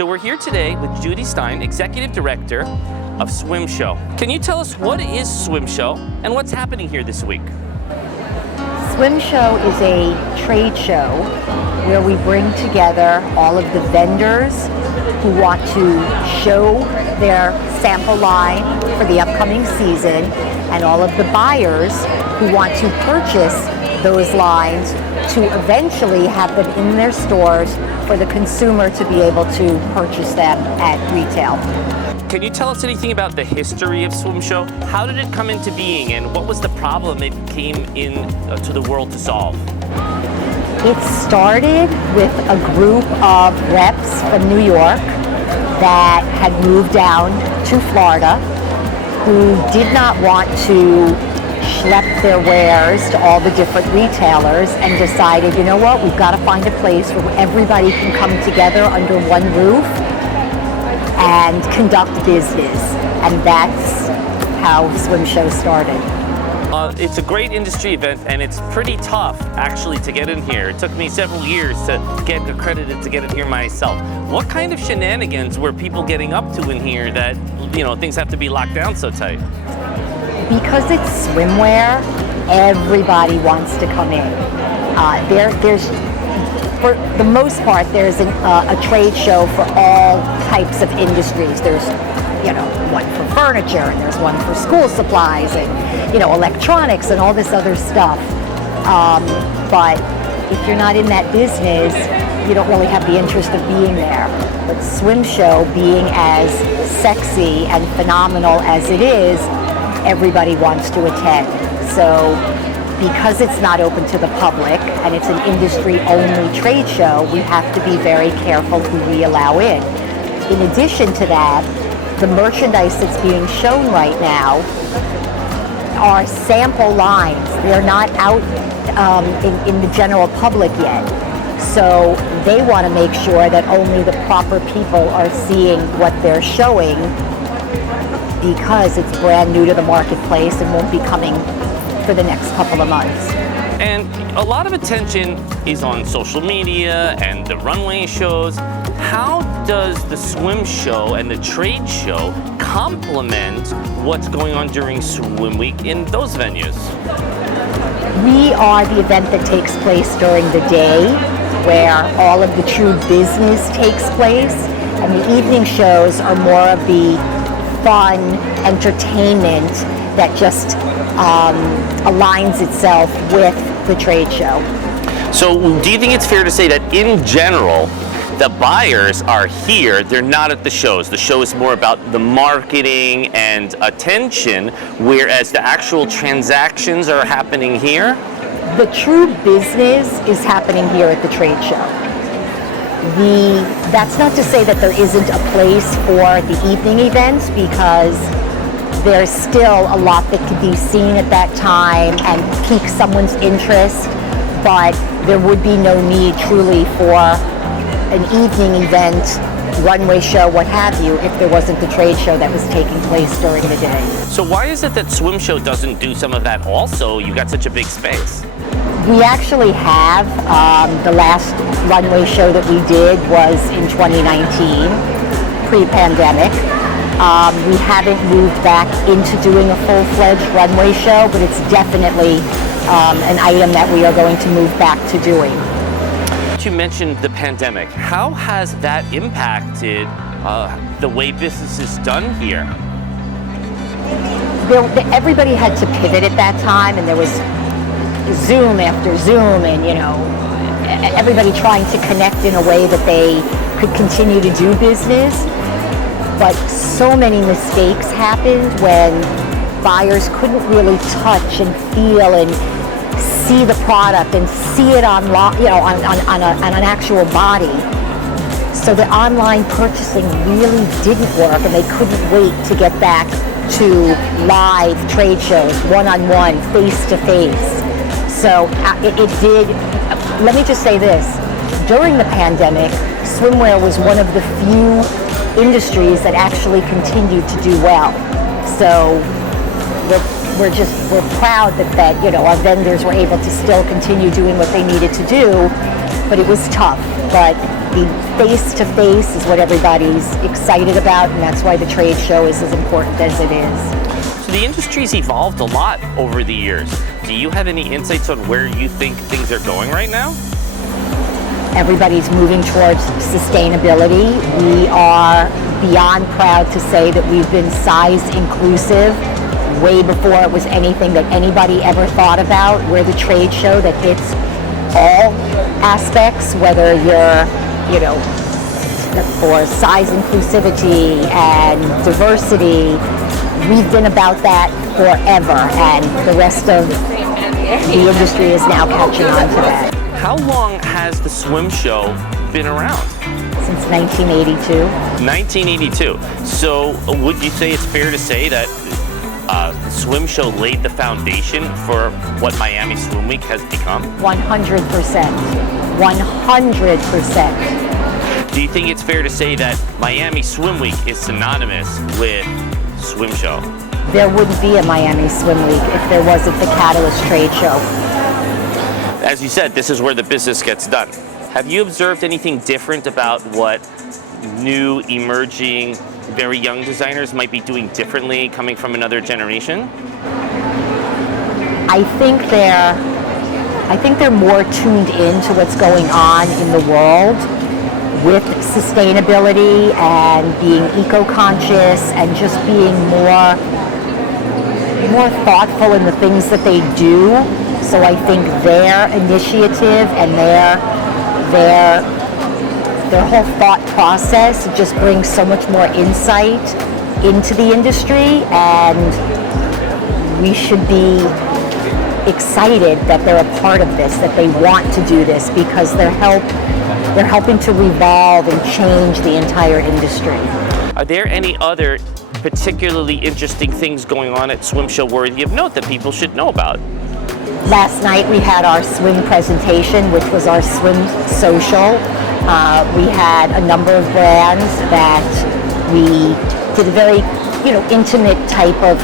So we're here today with JUDY STEIN, Executive Director of Swim Show. Can you tell us what is Swim Show and what's happening here this week? Swim Show is a trade show where we bring together all of the vendors who want to show their sample line for the upcoming season and all of the buyers who want to purchase those lines to eventually have them in their stores for the consumer to be able to purchase them at retail. Can you tell us anything about the history of Swim Show? How did it come into being and what was the problem it came in to the world to solve? It started with a group of reps from New York that had moved down to Florida who did not want to schlep their wares to all the different retailers and decided, you know what, we've got to find a place where everybody can come together under one roof and conduct business. And that's how Swim Show started. It's a great industry event and it's pretty tough actually to get in here. It took me several years to get accredited to get in here myself. What kind of shenanigans were people getting up to in here that, you know, things have to be locked down so tight? Because it's swimwear, everybody wants to come in. There's, for the most part, there's a trade show for all types of industries. There's, you know, one for furniture, and there's one for school supplies, and, you know, electronics, and all this other stuff. But if you're not in that business, you don't really have the interest of being there. But Swim Show, being as sexy and phenomenal as it is, everybody wants to attend. So because it's not open to the public and it's an industry-only trade show, we have to be very careful who we allow in. In addition to that, the merchandise that's being shown right now are sample lines. They're not out in the general public yet. So they want to make sure that only the proper people are seeing what they're showing, because it's brand new to the marketplace and won't be coming for the next couple of months. And a lot of attention is on social media and the runway shows. How does the Swim Show and the trade show complement what's going on during Swim Week in those venues? We are the event that takes place during the day, where all of the true business takes place, and the evening shows are more of the fun entertainment that just aligns itself with the trade show. So do you think it's fair to say that in general, the buyers are here, they're not at the shows? The show is more about the marketing and attention, whereas the actual transactions are happening here? The true business is happening here at the trade show. That's not to say that there isn't a place for the evening events, because there's still a lot that could be seen at that time and pique someone's interest, but there would be no need truly for an evening event, runway show, what have you, if there wasn't the trade show that was taking place during the day. So why is it that Swim Show doesn't do some of that also? You've got such a big space. We actually have, the last runway show that we did was in 2019, pre-pandemic. We haven't moved back into doing a full-fledged runway show, but it's definitely an item that we are going to move back to doing. You mentioned the pandemic. How has that impacted the way business is done here? Everybody had to pivot at that time, and there was Zoom after Zoom, and, you know, everybody trying to connect in a way that they could continue to do business. But so many mistakes happened when buyers couldn't really touch and feel and see the product and see it on an actual body. So the online purchasing really didn't work, and they couldn't wait to get back to live trade shows, one-on-one, face-to-face. So it did. Let me just say this. During the pandemic, swimwear was one of the few industries that actually continued to do well. So we're proud that you know, our vendors were able to still continue doing what they needed to do, but it was tough. But the face-to-face is what everybody's excited about, and that's why the trade show is as important as it is. So the industry's evolved a lot over the years. Do you have any insights on where you think things are going right now? Everybody's moving towards sustainability. We are beyond proud to say that we've been size inclusive way before it was anything that anybody ever thought about. We're the trade show that hits all aspects, whether you're, for size inclusivity and diversity. We've been about that forever, and the rest of the industry is now catching on to that. How long has the swim show been around? Since 1982. 1982. So would you say it's fair to say that the swim show laid the foundation for what Miami Swim Week has become? 100%. 100%. Do you think it's fair to say that Miami Swim Week is synonymous with swim show? There wouldn't be a Miami Swim Week if there wasn't the Catalyst Trade Show. As you said, this is where the business gets done. Have you observed anything different about what new, emerging, very young designers might be doing differently coming from another generation? I think they're more tuned in to what's going on in the world with sustainability and being eco-conscious and just being more thoughtful in the things that they do. So I think their initiative and their whole thought process just brings so much more insight into the industry, and we should be excited that they're a part of this, that they want to do this, because they're helping to revolve and change the entire industry. Are there any other particularly interesting things going on at Swim Show worthy of note that people should know about? Last night we had our swim presentation, which was our swim social. We had a number of brands that we did a very, intimate type of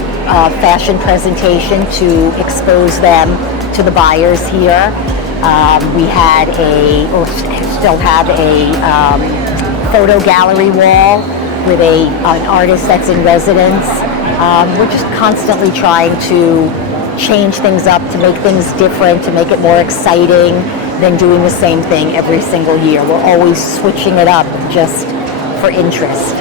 fashion presentation to expose them to the buyers here. We had still have a photo gallery wall with an artist that's in residence. We're just constantly trying to change things up, to make things different, to make it more exciting than doing the same thing every single year. We're always switching it up just for interest.